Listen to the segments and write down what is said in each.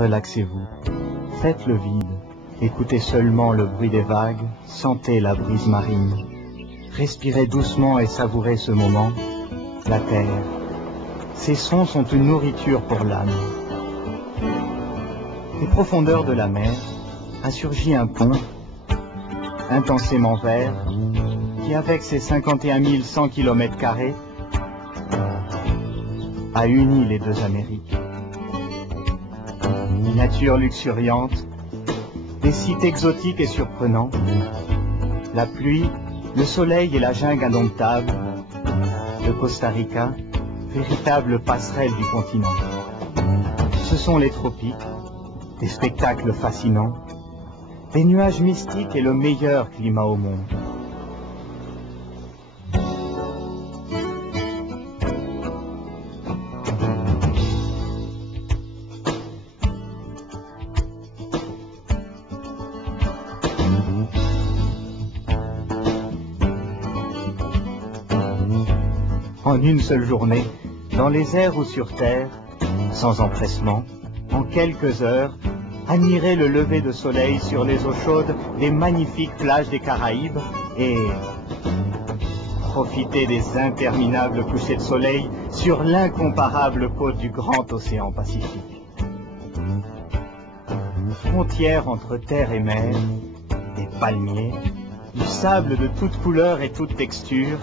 Relaxez-vous, faites le vide, écoutez seulement le bruit des vagues, sentez la brise marine. Respirez doucement et savourez ce moment, la terre. Ces sons sont une nourriture pour l'âme. Des profondeurs de la mer a surgi un pont, intensément vert, qui avec ses 51 100 km², a uni les deux Amériques. Une nature luxuriante, des sites exotiques et surprenants, la pluie, le soleil et la jungle indomptable, le Costa Rica, véritable passerelle du continent. Ce sont les tropiques, des spectacles fascinants, des nuages mystiques et le meilleur climat au monde. En une seule journée, dans les airs ou sur terre, sans empressement, en quelques heures, admirez le lever de soleil sur les eaux chaudes des magnifiques plages des Caraïbes et profitez des interminables couchers de soleil sur l'incomparable côte du grand océan Pacifique. Frontière entre terre et mer, des palmiers, du sable de toutes couleurs et toutes textures,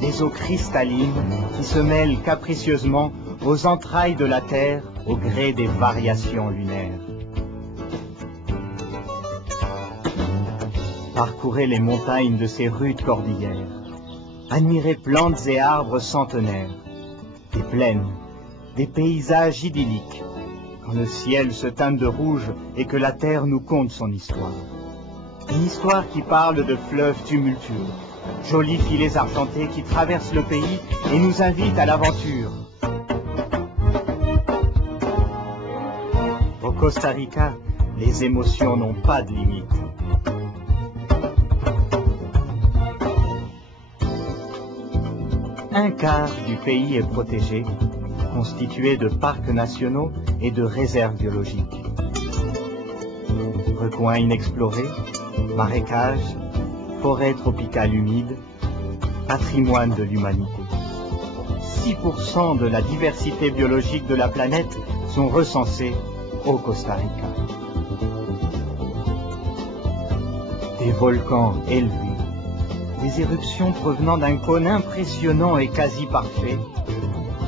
des eaux cristallines qui se mêlent capricieusement aux entrailles de la terre au gré des variations lunaires. Parcourez les montagnes de ces rudes cordillères, admirez plantes et arbres centenaires, des plaines, des paysages idylliques, quand le ciel se teinte de rouge et que la terre nous conte son histoire. Une histoire qui parle de fleuves tumultueux, jolis filets argentés qui traversent le pays et nous invitent à l'aventure. Au Costa Rica, les émotions n'ont pas de limite. Un quart du pays est protégé, constitué de parcs nationaux et de réserves biologiques. Recoins inexplorés, marécages, forêts tropicales humides, patrimoine de l'humanité. 6% de la diversité biologique de la planète sont recensés au Costa Rica. Des volcans élevés, des éruptions provenant d'un cône impressionnant et quasi parfait.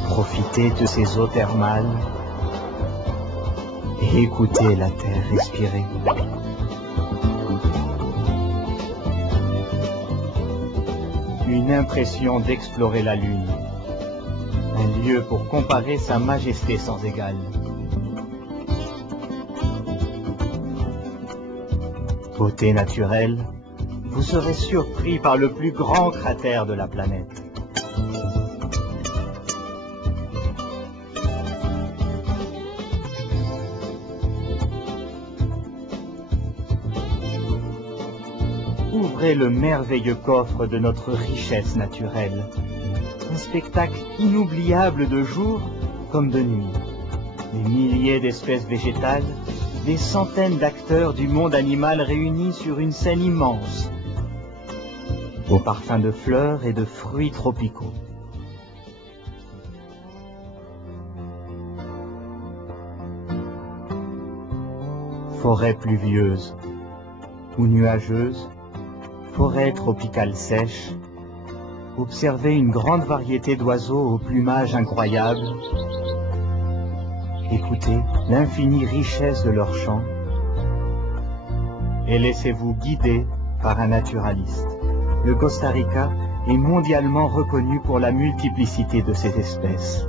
Profitez de ces eaux thermales et écoutez la terre respirer. Une impression d'explorer la Lune, un lieu pour comparer sa majesté sans égale. Beauté naturelle, vous serez surpris par le plus grand cratère de la planète. Ouvrez le merveilleux coffre de notre richesse naturelle. Un spectacle inoubliable de jour comme de nuit. Des milliers d'espèces végétales, des centaines d'acteurs du monde animal réunis sur une scène immense, au parfum de fleurs et de fruits tropicaux. Forêt pluvieuse ou nuageuse, forêt tropicale sèche, observez une grande variété d'oiseaux au plumage incroyable. Écoutez l'infinie richesse de leurs chants et laissez-vous guider par un naturaliste. Le Costa Rica est mondialement reconnu pour la multiplicité de ses espèces.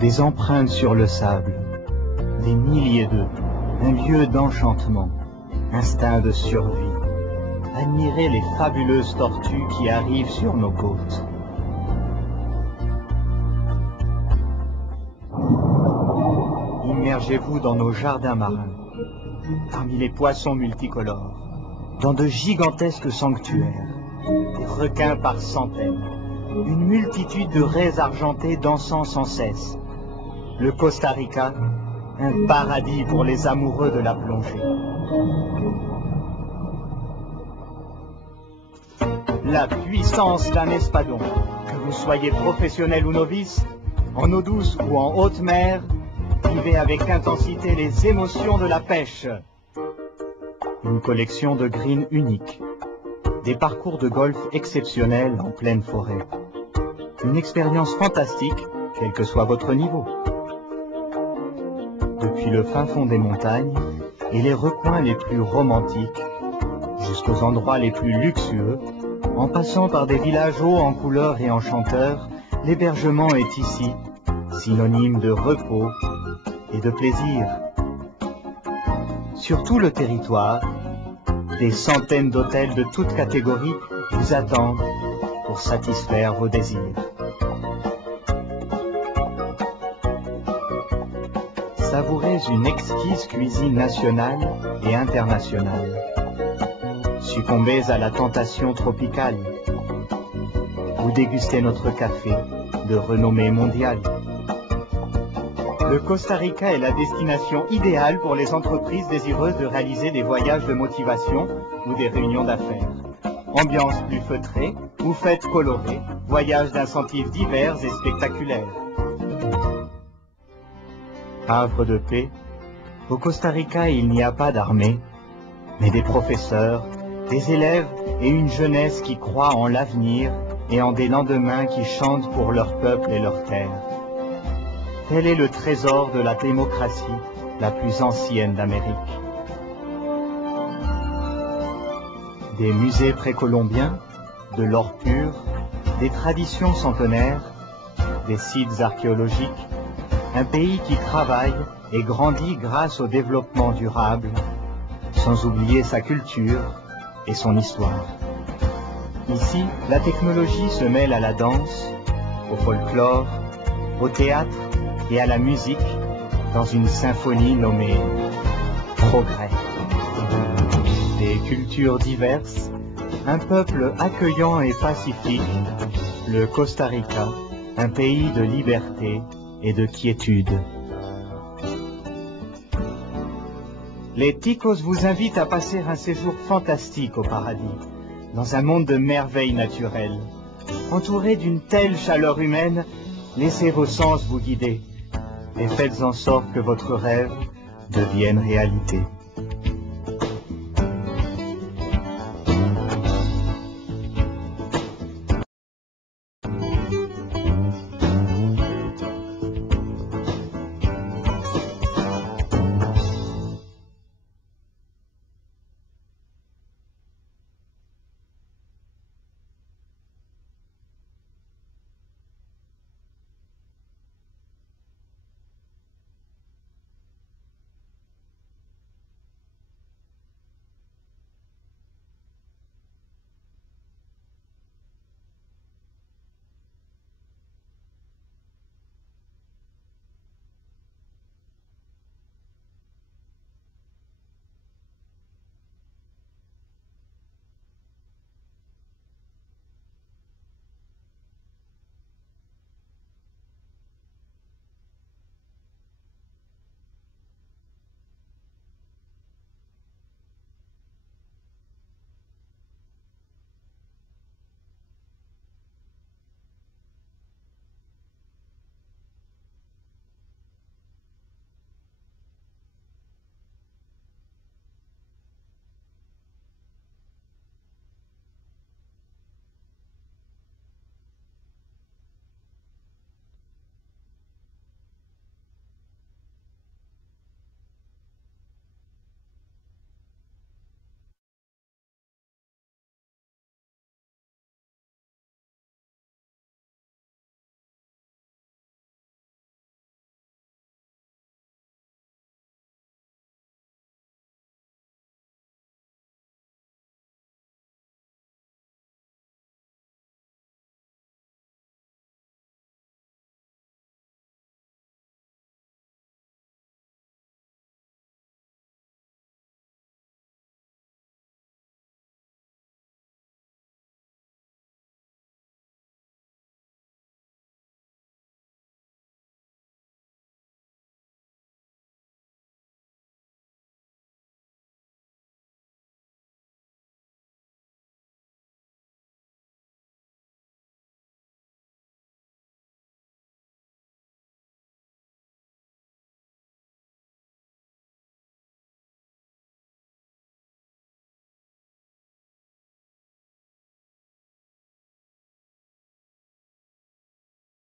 Des empreintes sur le sable, des milliers d'œufs, un lieu d'enchantement, instinct de survie. Admirez les fabuleuses tortues qui arrivent sur nos côtes. Immergez-vous dans nos jardins marins, parmi les poissons multicolores, dans de gigantesques sanctuaires, des requins par centaines, une multitude de raies argentées dansant sans cesse. Le Costa Rica, un paradis pour les amoureux de la plongée. La puissance d'un espadon, que vous soyez professionnel ou novice, en eau douce ou en haute mer, vivez avec intensité les émotions de la pêche. Une collection de greens uniques, des parcours de golf exceptionnels en pleine forêt. Une expérience fantastique, quel que soit votre niveau. Depuis le fin fond des montagnes et les recoins les plus romantiques, jusqu'aux endroits les plus luxueux, en passant par des villages hauts en couleurs et en chanteurs, l'hébergement est ici synonyme de repos et de plaisir. Sur tout le territoire, des centaines d'hôtels de toutes catégories vous attendent pour satisfaire vos désirs. Savourez une exquise cuisine nationale et internationale. Succombez à la tentation tropicale. Vous dégustez notre café de renommée mondiale. Le Costa Rica est la destination idéale pour les entreprises désireuses de réaliser des voyages de motivation ou des réunions d'affaires. Ambiance plus feutrée ou fêtes colorées, voyages d'incentives divers et spectaculaires. Havre de paix, au Costa Rica il n'y a pas d'armée, mais des professeurs, des élèves et une jeunesse qui croit en l'avenir et en des lendemains qui chantent pour leur peuple et leur terre. Tel est le trésor de la démocratie la plus ancienne d'Amérique. Des musées précolombiens, de l'or pur, des traditions centenaires, des sites archéologiques, un pays qui travaille et grandit grâce au développement durable, sans oublier sa culture et son histoire. Ici, la technologie se mêle à la danse, au folklore, au théâtre et à la musique dans une symphonie nommée Progrès. Des cultures diverses, un peuple accueillant et pacifique, le Costa Rica, un pays de liberté et de quiétude. Les Ticos vous invitent à passer un séjour fantastique au paradis, dans un monde de merveilles naturelles. Entouré d'une telle chaleur humaine, laissez vos sens vous guider et faites en sorte que votre rêve devienne réalité.